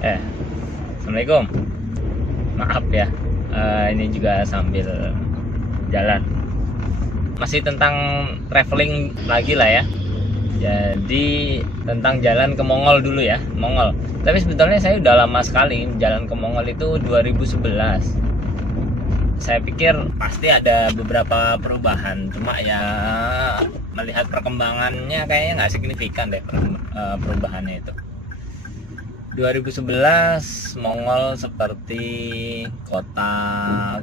Assalamualaikum. Maaf ya, ini juga sambil jalan. Masih tentang traveling lagi lah ya. Jadi tentang jalan ke Mongol dulu ya, Mongol. Tapi sebetulnya saya udah lama sekali jalan ke Mongol itu 2011. Saya pikir pasti ada beberapa perubahan, cuma ya melihat perkembangannya kayaknya nggak signifikan deh perubahannya itu. 2011 Mongol seperti kota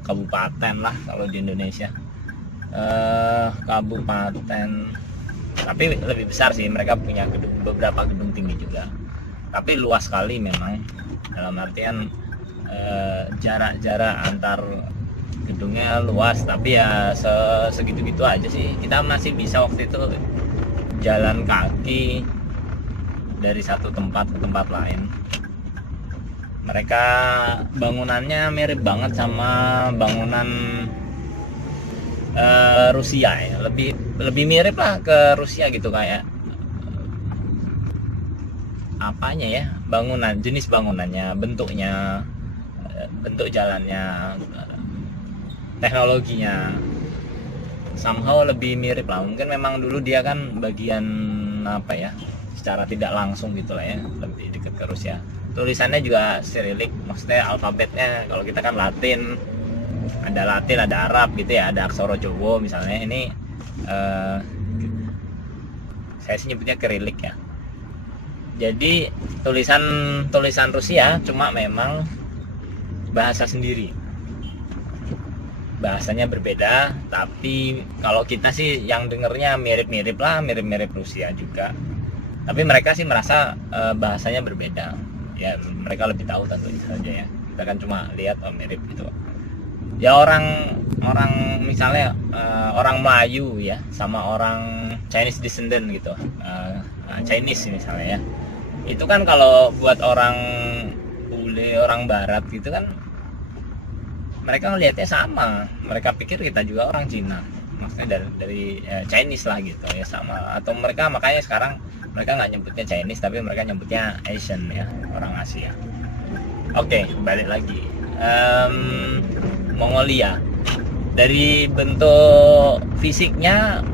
kabupaten lah kalau di Indonesia, kabupaten, tapi lebih besar sih. Mereka punya beberapa gedung tinggi juga, tapi luas sekali memang, dalam artian jarak-jarak antar gedungnya luas, tapi ya segitu-gitu aja sih. Kita masih bisa waktu itu jalan kaki dari satu tempat ke tempat lain. Mereka bangunannya mirip banget sama bangunan Rusia ya, lebih mirip lah ke Rusia gitu, kayak apanya ya, bangunan, jenis bangunannya, bentuknya, bentuk jalannya, teknologinya somehow lebih mirip lah. Mungkin memang dulu dia kan bagian apa ya, secara tidak langsung gitu lah ya, lebih dekat ke Rusia. Tulisannya juga Cyrillic, maksudnya alfabetnya kalau kita kan Latin, ada Arab gitu ya, ada aksara Jawa misalnya. Ini saya sih nyebutnya Cyrillic ya. Jadi tulisan Rusia, cuma memang bahasa sendiri, bahasanya berbeda. Tapi kalau kita sih yang dengernya mirip-mirip lah, mirip-mirip Rusia juga, tapi mereka sih merasa bahasanya berbeda ya. Mereka lebih tahu tentu saja ya, kita kan cuma lihat mirip gitu ya. Orang misalnya orang Melayu ya sama orang Chinese descendant gitu, Chinese misalnya ya, itu kan kalau buat orang bule, orang barat gitu kan, mereka ngelihatnya sama. Mereka pikir kita juga orang Cina, maksudnya dari Chinese lah gitu ya, sama. Atau mereka makanya sekarang mereka nggak nyebutnya Chinese, tapi mereka nyebutnya Asian ya, orang Asia. Oke, balik lagi. Mongolia, dari bentuk fisiknya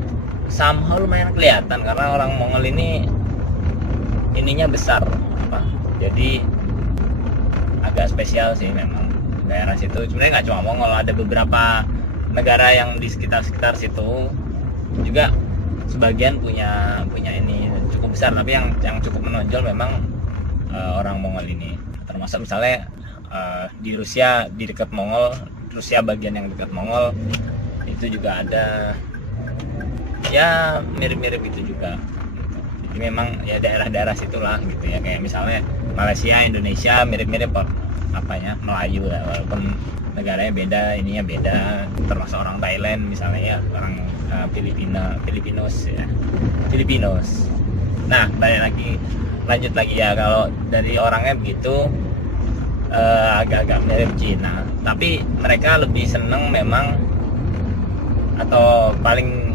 somehow lumayan kelihatan, karena orang Mongol ini ininya besar apa, jadi agak spesial sih memang daerah situ. Sebenarnya nggak cuma Mongol, ada beberapa negara yang di sekitar situ juga, sebagian punya ini cukup besar, tapi yang cukup menonjol memang orang Mongol ini. Termasuk misalnya di Rusia, di dekat Mongol, Rusia bagian yang dekat Mongol itu juga ada ya, mirip-mirip gitu juga. Jadi memang ya daerah-daerah situlah gitu ya, kayak misalnya Malaysia, Indonesia mirip-mirip apanya, Melayu ya, walaupun negaranya beda, ininya beda. Termasuk orang Thailand misalnya ya, orang Filipinos ya, Filipinos. Nah, lanjut lagi ya, kalau dari orangnya begitu agak-agak mirip Cina, tapi mereka lebih seneng memang, atau paling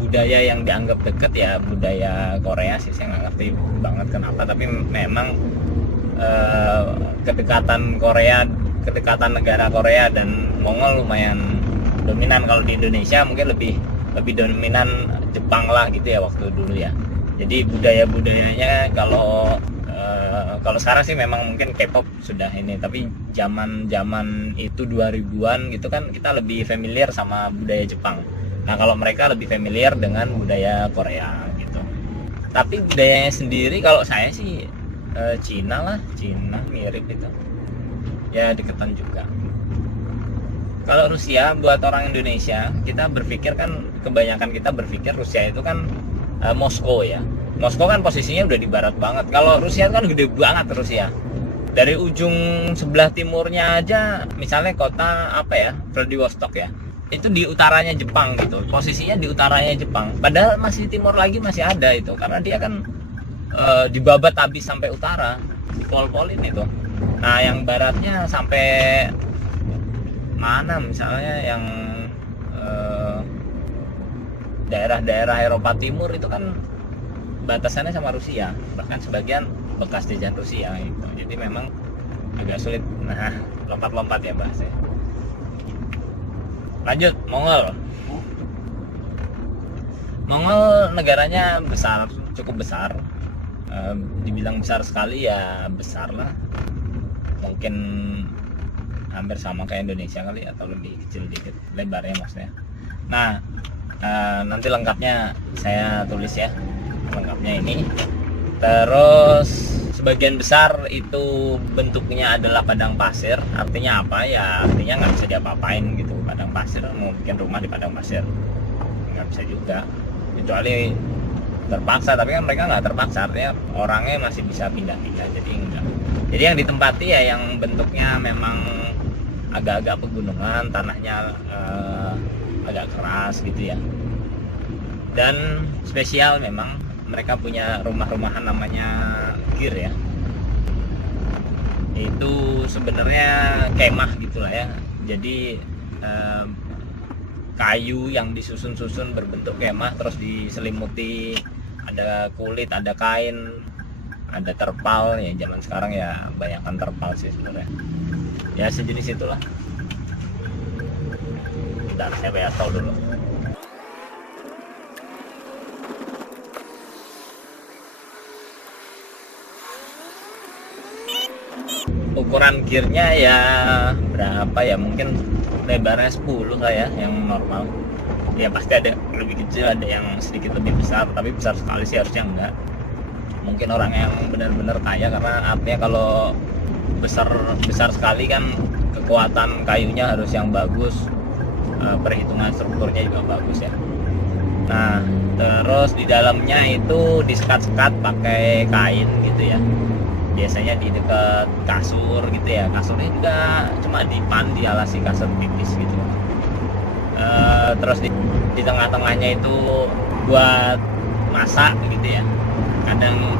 budaya yang dianggap deket ya budaya Korea sih. Saya nggak ngerti banget kenapa, tapi memang kedekatan negara Korea dan Mongol lumayan dominan. Kalau di Indonesia mungkin lebih dominan Jepang lah gitu ya waktu dulu ya. Jadi budayanya kalau sekarang sih memang mungkin K-pop sudah ini, tapi zaman itu 2000-an gitu kan kita lebih familiar sama budaya Jepang. Nah, kalau mereka lebih familiar dengan budaya Korea gitu. Tapi budayanya sendiri kalau saya sih Cina mirip itu ya, deketan juga. Kalau Rusia, buat orang Indonesia, kita berpikir kan, kebanyakan kita berpikir Rusia itu kan Moskow ya. Moskow kan posisinya udah di barat banget. Kalau Rusia kan gede banget. Rusia dari ujung sebelah timurnya aja, misalnya kota apa ya, Vladivostok ya, itu di utaranya Jepang gitu, posisinya di utaranya Jepang. Padahal masih timur lagi masih ada itu, karena dia kan dibabat habis sampai utara, dipol-polin itu. Nah, yang baratnya sampai mana misalnya, yang daerah-daerah Eropa Timur itu kan batasannya sama Rusia, bahkan sebagian bekas jajahan Rusia gitu. Jadi memang agak sulit. Nah, lompat-lompat ya bahasanya. Lanjut, Mongol. Mongol negaranya besar, cukup besar. Dibilang besar sekali ya besar lah. Mungkin hampir sama kayak Indonesia kali atau lebih kecil dikit lebarnya maksudnya. Nah, nanti lengkapnya saya tulis ya, lengkapnya ini. Terus sebagian besar itu bentuknya adalah padang pasir. Artinya apa ya? Artinya nggak bisa diapa-apain gitu. Padang pasir, mau bikin rumah di padang pasir nggak bisa juga, kecuali terpaksa. Tapi kan mereka nggak terpaksa, artinya orangnya masih bisa pindah-pindah. Jadi enggak. Jadi yang ditempati ya yang bentuknya memang agak-agak pegunungan, tanahnya agak keras gitu ya. Dan spesial memang mereka punya rumah-rumahan namanya gir ya. Itu sebenarnya kemah gitulah ya. Jadi kayu yang disusun-susun berbentuk kemah, terus diselimuti ada kulit, ada kain, ada terpal ya. Zaman sekarang ya bayangkan terpal sih sebenarnya. Ya sejenis itulah. Bentar, saya bayar tol dulu. Ukuran gearnya ya berapa ya, mungkin lebarnya 10 lah ya yang normal. Ya pasti ada lebih kecil, ada yang sedikit lebih besar, tapi besar sekali sih harusnya enggak. Mungkin orang yang benar-benar kaya, karena artinya kalau besar sekali kan kekuatan kayunya harus yang bagus, perhitungan strukturnya juga bagus ya. Nah, terus di dalamnya itu disekat-sekat pakai kain gitu ya. Biasanya di dekat kasur gitu ya. Kasurnya juga cuma dialasi kasur tipis gitu. Terus di tengah-tengahnya itu buat masak gitu ya.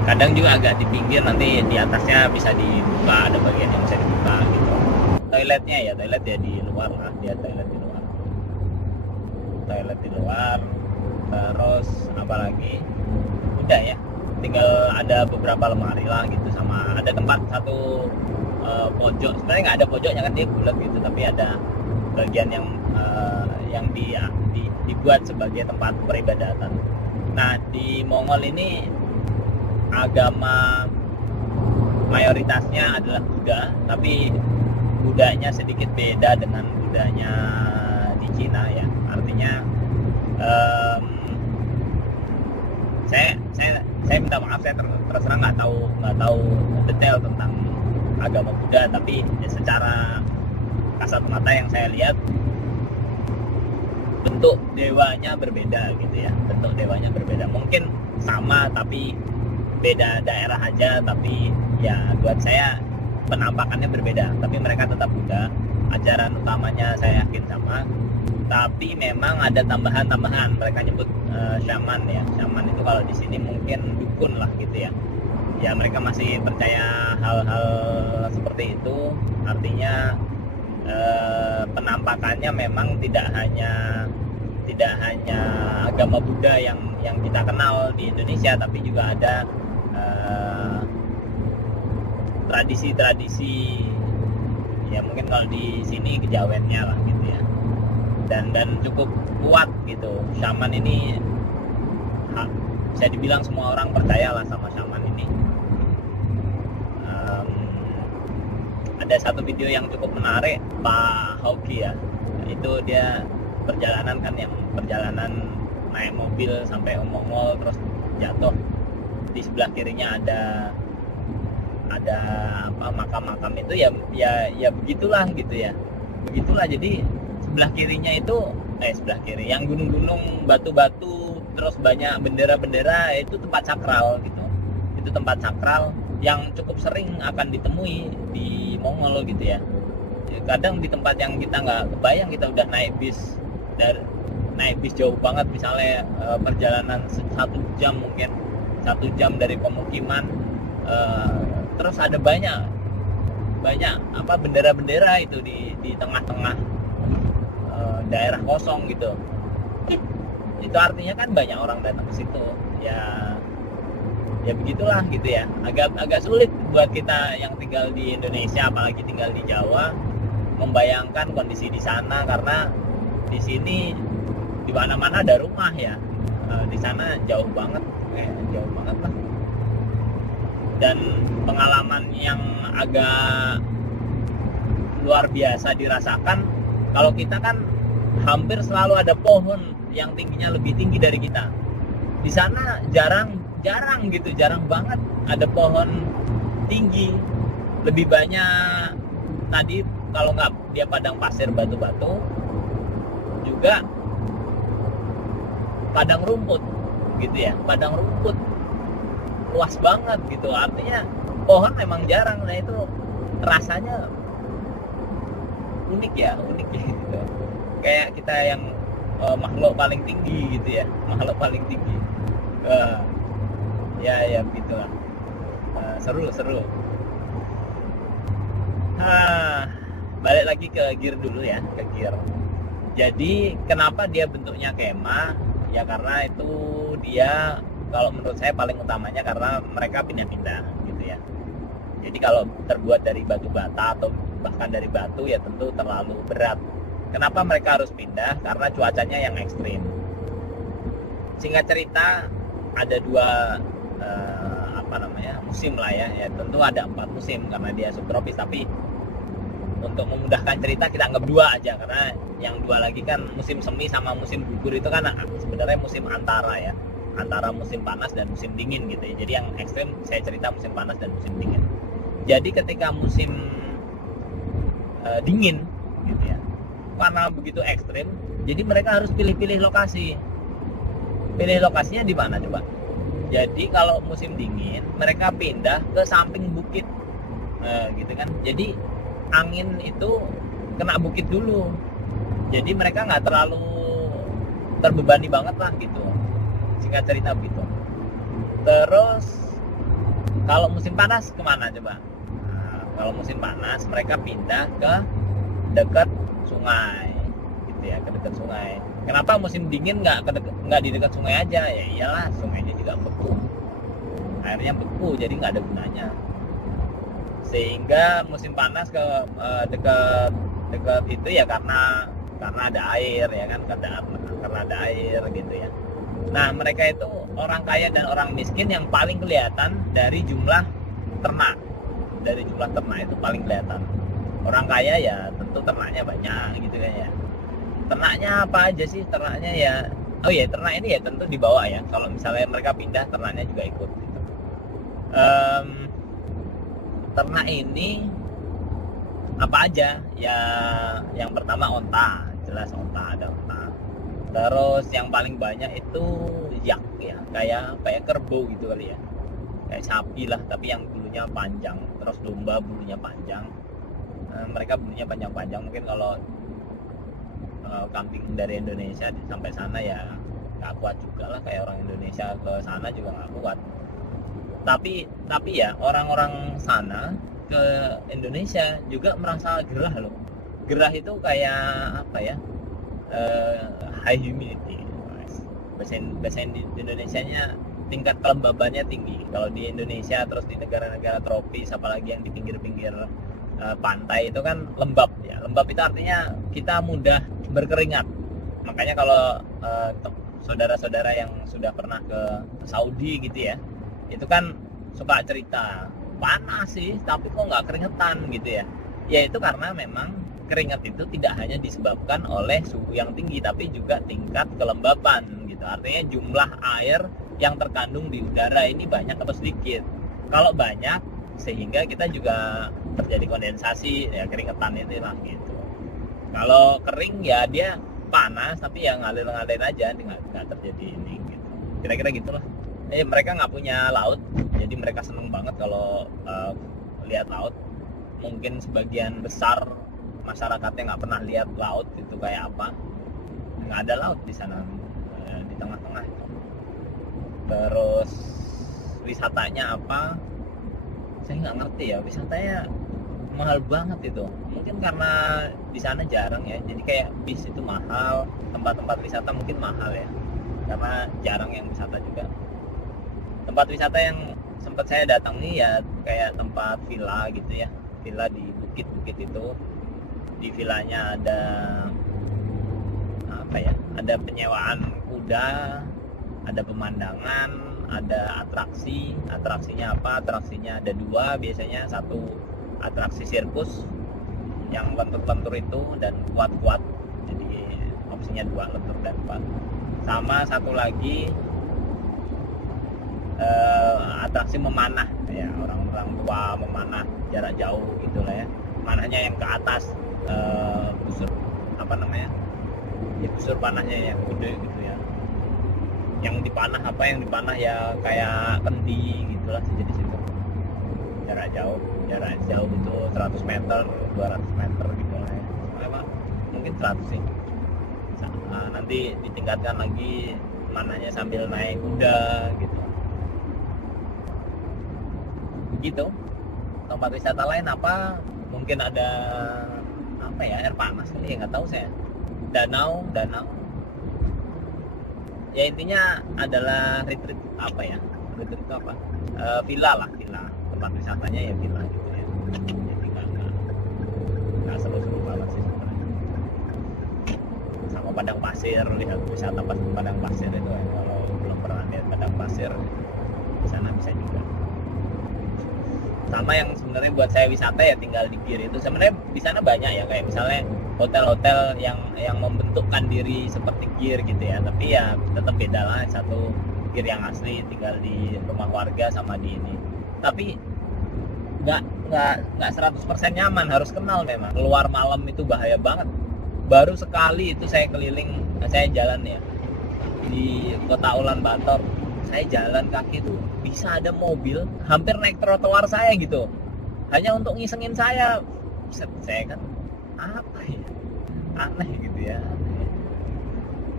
Kadang juga agak di pinggir, nanti di atasnya bisa dibuka, ada bagian yang bisa dibuka gitu. Toiletnya ya, toilet ya di luar lah, dia toilet di luar. Toilet di luar. Terus apalagi? Udah ya. Tinggal ada beberapa lemari lah gitu, sama ada tempat satu pojok. Sebenarnya nggak ada pojoknya kan, dia bulat gitu, tapi ada bagian yang dibuat sebagai tempat peribadatan. Nah, di Mongol ini agama mayoritasnya adalah Buddha, tapi Buddhanya sedikit beda dengan Buddhanya di Cina ya. Artinya saya minta maaf, saya terus terang nggak tahu detail tentang agama Buddha, tapi ya secara kasat mata yang saya lihat bentuk dewanya berbeda gitu ya. Bentuk dewanya berbeda, mungkin sama tapi beda daerah aja, tapi ya buat saya penampakannya berbeda. Tapi mereka tetap Buddha, ajaran utamanya saya yakin sama, tapi memang ada tambahan-tambahan. Mereka nyebut shaman ya. Shaman itu kalau di sini mungkin dukun lah gitu ya. Ya mereka masih percaya hal-hal seperti itu. Artinya penampakannya memang tidak hanya agama Buddha yang kita kenal di Indonesia, tapi juga ada tradisi-tradisi ya, mungkin kalau di sini kejawennya lah gitu ya, dan cukup kuat gitu. Shaman ini bisa dibilang semua orang percaya lah sama shaman ini. Ada satu video yang cukup menarik, Pak Hoki ya, itu dia perjalanan naik mobil sampai Mongol, terus jatuh. Di sebelah kirinya ada makam-makam itu ya begitulah gitu ya, begitulah. Jadi sebelah kirinya itu sebelah kiri yang gunung-gunung, batu-batu, terus banyak bendera-bendera, itu tempat sakral gitu. Itu tempat sakral yang cukup sering akan ditemui di Mongol gitu ya. Kadang di tempat yang kita nggak kebayang, kita udah naik bis jauh banget, misalnya perjalanan 1 jam, mungkin 1 jam dari pemukiman, terus ada banyak bendera-bendera itu di tengah-tengah daerah kosong gitu. Itu artinya kan banyak orang datang ke situ ya. ya begitulah gitu ya, agak sulit buat kita yang tinggal di Indonesia, apalagi tinggal di Jawa, membayangkan kondisi di sana, karena di sini di mana-mana ada rumah ya. Di sana jauh banget, jauh banget lah. Dan pengalaman yang agak luar biasa dirasakan, kalau kita kan hampir selalu ada pohon yang tingginya lebih tinggi dari kita. Di sana jarang gitu, jarang banget ada pohon tinggi. Lebih banyak tadi, kalau nggak dia padang pasir batu-batu, juga padang rumput gitu ya, padang rumput luas banget gitu. Artinya pohon memang jarang. Nah itu rasanya unik gitu, kayak kita yang makhluk paling tinggi gitu ya, makhluk paling tinggi. Ya begitulah. Seru. Balik lagi ke gear dulu ya, ke gear. Jadi kenapa dia bentuknya kemah? Ya karena itu dia, kalau menurut saya paling utamanya karena mereka pindah-pindah gitu ya. Jadi kalau terbuat dari batu bata atau bahkan dari batu ya tentu terlalu berat. Kenapa mereka harus pindah? Karena cuacanya yang ekstrim. Singkat cerita, ada dua musim lah ya. Ya tentu ada 4 musim karena dia subtropis, tapi untuk memudahkan cerita kita anggap 2 aja, karena yang 2 lagi kan musim semi sama musim gugur itu kan sebenarnya musim antara ya, antara musim panas dan musim dingin gitu ya. Jadi yang ekstrim saya cerita musim panas dan musim dingin. Jadi ketika musim dingin gitu ya, karena begitu ekstrim, jadi mereka harus pilih-pilih lokasi. Pilih lokasinya di mana coba? Jadi kalau musim dingin mereka pindah ke samping bukit, gitu kan. Jadi angin itu kena bukit dulu, jadi mereka nggak terlalu terbebani banget lah gitu, singkat cerita begitu. Terus kalau musim panas kemana coba? Kalau musim panas mereka pindah ke dekat sungai gitu ya, ke dekat sungai. Kenapa musim dingin nggak di dekat sungai aja? Ya iyalah, sungainya juga beku, airnya beku, jadi nggak ada gunanya. Sehingga musim panas ke dekat itu ya karena ada air ya kan, karena ada air gitu ya. Nah mereka itu orang kaya dan orang miskin yang paling kelihatan dari jumlah ternak. Dari jumlah ternak itu paling kelihatan. Orang kaya ya tentu ternaknya banyak gitu kan ya. Ternaknya apa aja sih? Ternaknya ya, oh ya ternak ini ya tentu dibawa ya. Kalau misalnya mereka pindah, ternaknya juga ikut gitu. Ternak ini apa aja ya? Yang pertama onta, jelas onta, ada onta. Terus yang paling banyak itu yak ya, kayak kerbau gitu kali ya, kayak sapi lah tapi yang bulunya panjang. Terus domba bulunya panjang. Mereka bulunya panjang-panjang. Mungkin kalau kambing dari Indonesia sampai sana ya nggak kuat juga lah, kayak orang Indonesia ke sana juga nggak kuat. Tapi ya orang-orang sana ke Indonesia juga merasa gerah loh. Gerah itu kayak apa ya, high humidity. Bahasa Indonesianya tingkat kelembabannya tinggi. Kalau di Indonesia terus di negara-negara tropis, apalagi yang di pinggir-pinggir pantai itu kan lembab ya. Lembab itu artinya kita mudah berkeringat. Makanya kalau saudara-saudara yang sudah pernah ke Saudi gitu ya, itu kan suka cerita panas sih tapi kok nggak keringetan gitu ya. Ya itu karena memang keringat itu tidak hanya disebabkan oleh suhu yang tinggi, tapi juga tingkat kelembapan gitu. Artinya jumlah air yang terkandung di udara ini banyak atau sedikit. Kalau banyak sehingga kita juga terjadi kondensasi ya, keringetan itu lah gitu. Kalau kering ya dia panas tapi ya ngalir-ngalir aja, nggak terjadi ini gitu. Kira-kira gitulah. Mereka nggak punya laut, jadi mereka seneng banget kalau lihat laut. Mungkin sebagian besar masyarakatnya nggak pernah lihat laut itu kayak apa. Nggak ada laut di sana, di tengah-tengah itu. Terus wisatanya apa? Saya nggak ngerti ya, wisatanya mahal banget itu. Mungkin karena di sana jarang ya, jadi kayak bis itu mahal, tempat-tempat wisata mungkin mahal ya, karena jarang yang wisata juga. Tempat wisata yang sempat saya datangi ya kayak tempat villa gitu ya, villa di bukit-bukit itu. Di villanya ada apa ya, ada penyewaan kuda, ada pemandangan, ada atraksinya apa, atraksinya ada dua biasanya, satu atraksi sirkus yang lentur-lentur itu dan kuat-kuat, jadi opsinya dua, lentur dan kuat, sama satu lagi atraksi memanah ya, orang-orang tua memanah jarak jauh gitulah ya, manahnya yang ke atas, busur apa namanya ya, busur panahnya yang gede gitu ya, yang dipanah ya kayak kendi gitulah sejenis itu, jarak jauh itu 100 meter 200 meter gitu lah ya, mungkin 100 sih. Nanti ditingkatkan lagi manahnya sambil naik kuda gitu. Tempat wisata lain apa, mungkin ada apa ya, air panas kali ya, nggak tahu saya, danau ya, intinya adalah retreat apa ya, retreat itu apa, villa tempat wisatanya ya villa gitu ya, jadi nggak seru-seru banget sih sebenarnya. Sama padang pasir, lihat wisata padang pasir itu ya, kalau belum pernah lihat padang pasir di sana bisa juga. Sama yang sebenarnya buat saya wisata ya tinggal di Gir itu, sebenarnya di sana banyak ya, kayak misalnya hotel-hotel yang membentukkan diri seperti Gir gitu ya, tapi ya tetap beda lah, satu Gir yang asli tinggal di rumah warga sama di ini, tapi nggak 100% nyaman, harus kenal memang. Keluar malam itu bahaya banget. Baru sekali itu saya keliling, saya jalan ya di kota Ulaanbaatar, saya jalan kaki tuh bisa ada mobil hampir naik trotoar saya gitu, hanya untuk ngisengin saya. Saya kan apa ya, aneh gitu ya,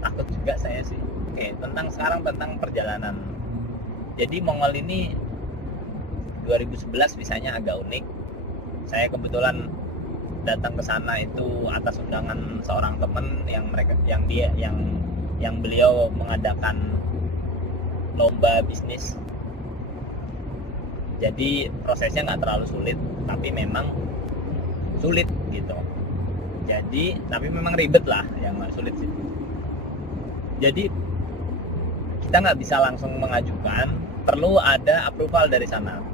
takut juga saya sih. Oke, tentang perjalanan. Jadi Mongol ini 2011 visanya agak unik. Saya kebetulan datang ke sana itu atas undangan seorang teman yang beliau mengadakan lomba bisnis. Jadi prosesnya nggak terlalu sulit, tapi memang sulit gitu. Jadi tapi memang ribet lah, yang nggak sulit sih. Jadi kita nggak bisa langsung mengajukan, perlu ada approval dari sana.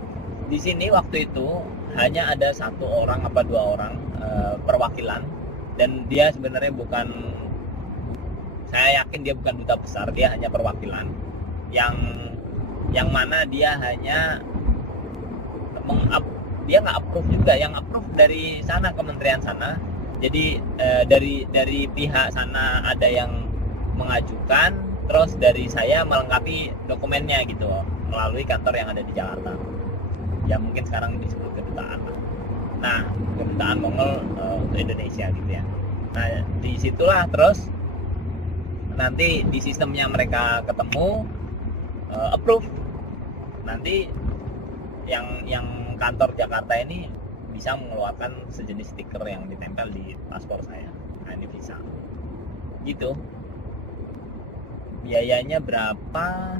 Di sini waktu itu hanya ada 1 orang apa 2 orang perwakilan, dan dia sebenarnya bukan, saya yakin dia bukan duta besar, dia hanya perwakilan yang mana dia hanya dia nggak approve juga, yang approve dari sana, kementerian sana. Jadi dari pihak sana ada yang mengajukan, terus dari saya melengkapi dokumennya gitu melalui kantor yang ada di Jakarta, ya mungkin sekarang disebut kedutaan lah. Nah, kedutaan Mongol untuk Indonesia gitu ya. Nah, disitulah terus nanti di sistemnya mereka ketemu, approve. Nanti yang kantor Jakarta ini bisa mengeluarkan sejenis stiker yang ditempel di paspor saya. Nah, ini bisa gitu. Biayanya berapa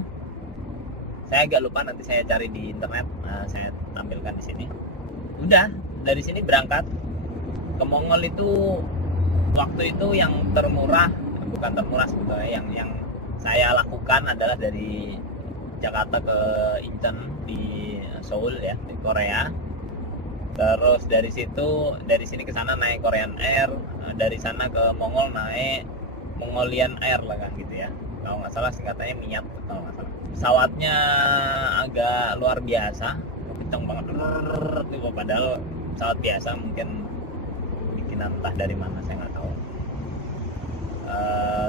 saya agak lupa, nanti saya cari di internet, saya tampilkan di sini. Udah, dari sini berangkat ke Mongol itu waktu itu yang termurah, bukan termurah sebetulnya, yang saya lakukan adalah dari Jakarta ke Incheon di Seoul ya, di Korea. Terus dari sini ke sana naik Korean Air, dari sana ke Mongol naik Mongolian Air lah kan gitu ya. Kalau nggak salah singkatannya MIAT kalau nggak salah. Pesawatnya agak luar biasa, kenceng banget, padahal pesawat biasa, mungkin bikinan entah dari mana saya nggak tahu.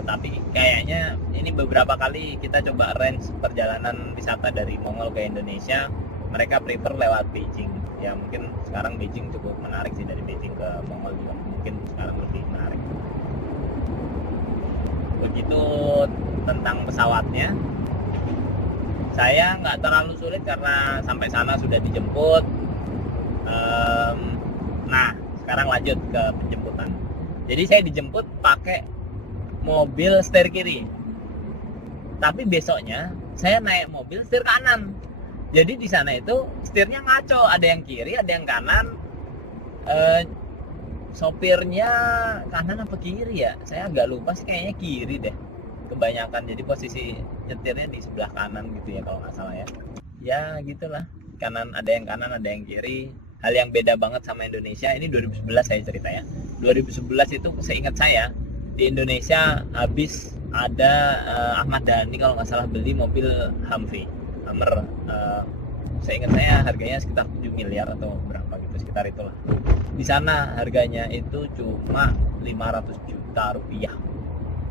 Tapi kayaknya ini beberapa kali kita coba arrange perjalanan wisata dari Mongol ke Indonesia, mereka prefer lewat Beijing. Ya mungkin sekarang Beijing cukup menarik sih, dari Beijing ke Mongol juga mungkin sekarang lebih menarik. Begitu tentang pesawatnya, saya nggak terlalu sulit karena sampai sana sudah dijemput. Nah, sekarang lanjut ke penjemputan. Jadi saya dijemput pakai mobil setir kiri. Tapi besoknya saya naik mobil setir kanan. Jadi di sana itu setirnya ngaco, ada yang kiri, ada yang kanan. Sopirnya kanan apa kiri ya? Saya agak lupa sih, kayaknya kiri deh kebanyakan. Jadi posisi nyetirnya di sebelah kanan gitu ya kalau nggak salah ya. Ya gitulah, ada yang kanan, ada yang kiri. Hal yang beda banget sama Indonesia. Ini 2011 saya cerita ya. 2011 itu seingat saya di Indonesia habis ada Ahmad Dhani kalau nggak salah beli mobil Hummer. Seingat saya harganya sekitar 7 miliar atau berapa gitu, sekitar itulah. Di sana harganya itu cuma 500 juta rupiah.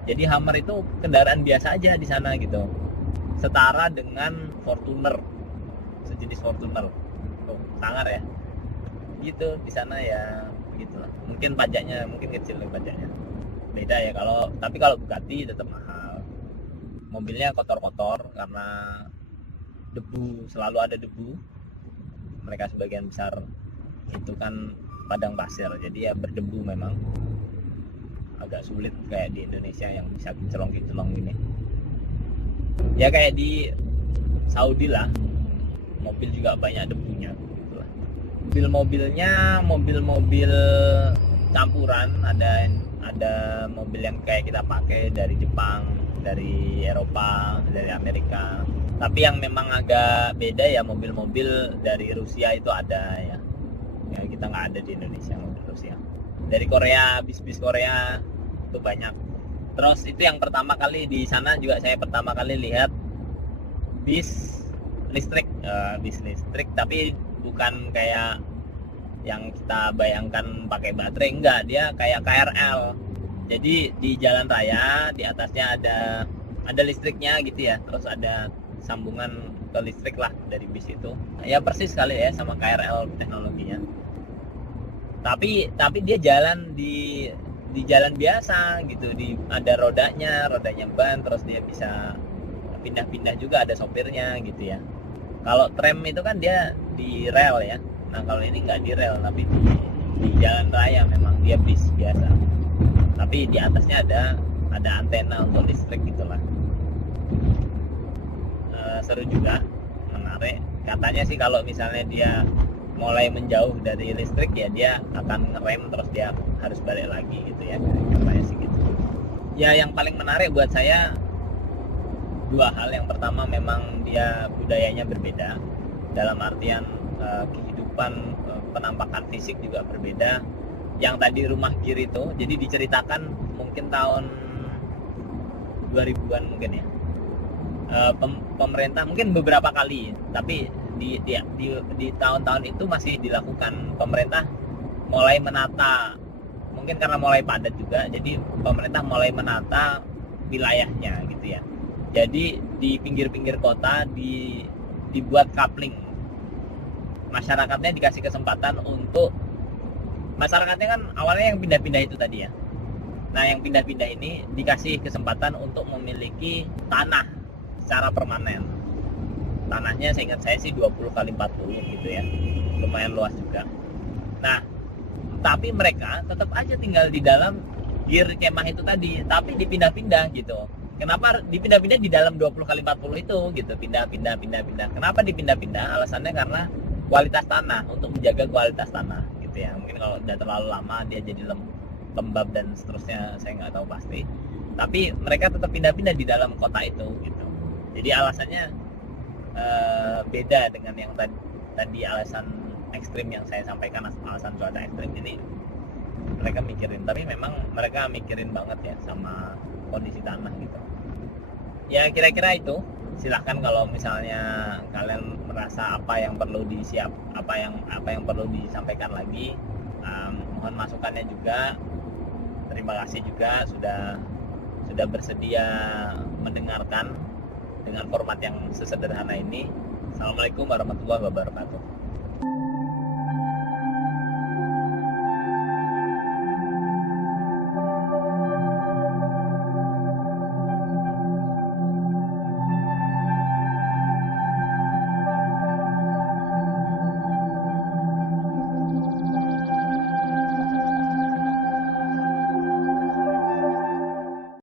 Jadi Hummer itu kendaraan biasa aja di sana gitu, setara dengan Fortuner, sejenis Fortuner. Tuh, sangar ya gitu. Di sana ya begitulah. Mungkin pajaknya mungkin kecil pajaknya, beda ya. Tapi kalau Bugatti tetap mahal. Mobilnya kotor-kotor karena debu, selalu ada debu. Mereka sebagian besar itu kan padang pasir, jadi ya berdebu memang. Agak sulit kayak di Indonesia yang bisa kinclong-kinclong gini. Ya kayak di Saudi lah, mobil juga banyak debunya. Mobil-mobilnya mobil-mobil campuran, ada mobil yang kayak kita pakai dari Jepang, dari Eropa, dari Amerika. Tapi yang memang agak beda ya, mobil-mobil dari Rusia itu ada ya. Ya kita nggak ada di Indonesia mobil Rusia. Dari Korea, bis-bis Korea itu banyak. Terus itu yang pertama kali di sana juga saya pertama kali lihat bis listrik, tapi bukan kayak yang kita bayangkan pakai baterai, enggak, dia kayak KRL. Jadi di jalan raya di atasnya ada listriknya gitu ya, terus ada sambungan ke listrik lah dari bis itu. Ya persis sekali ya sama KRL teknologinya. Tapi dia jalan di jalan biasa gitu, ada rodanya ban, terus dia bisa pindah-pindah juga, ada sopirnya gitu ya. Kalau tram itu kan dia di rel ya. Nah kalau ini nggak di rel, tapi di jalan raya, memang dia bis biasa. Tapi di atasnya ada antena untuk listrik gitulah. Seru juga, menarik. Katanya sih kalau misalnya dia mulai menjauh dari listrik ya dia akan ngerem, terus dia harus balik lagi gitu ya. Katanya sih gitu. Ya yang paling menarik buat saya dua hal. Yang pertama memang dia budayanya berbeda, dalam artian kehidupan, penampakan fisik juga berbeda. Yang tadi rumah Gir itu, jadi diceritakan mungkin tahun 2000-an mungkin ya. Pemerintah mungkin beberapa kali, tapi di tahun-tahun itu masih dilakukan. Pemerintah mulai menata, mungkin karena mulai padat juga, jadi pemerintah mulai menata wilayahnya gitu ya. Jadi di pinggir-pinggir kota dibuat coupling. Masyarakatnya dikasih kesempatan untuk, masyarakatnya kan awalnya yang pindah-pindah itu tadi ya. Nah yang pindah-pindah ini dikasih kesempatan untuk memiliki tanah secara permanen. Tanahnya seingat saya sih 20 kali 40 gitu ya, lumayan luas juga. Nah tapi mereka tetap aja tinggal di dalam Gir kemah itu tadi, tapi dipindah-pindah gitu. Kenapa dipindah-pindah di dalam 20 kali 40 itu gitu, pindah-pindah. Kenapa dipindah-pindah? Alasannya karena kualitas tanah, untuk menjaga kualitas tanah gitu ya. Mungkin kalau udah terlalu lama dia jadi lembab dan seterusnya, saya nggak tahu pasti. Tapi mereka tetap pindah-pindah di dalam kota itu gitu. Jadi alasannya beda dengan yang tadi alasan ekstrim yang saya sampaikan, alasan cuaca ekstrim. Ini mereka mikirin, tapi memang mereka mikirin banget ya sama kondisi tanah gitu. Ya kira-kira itu. Silahkan kalau misalnya kalian merasa apa yang perlu apa yang perlu disampaikan lagi, mohon masukannya juga. Terima kasih juga sudah bersedia mendengarkan dengan format yang sesederhana ini. Assalamualaikum warahmatullahi wabarakatuh.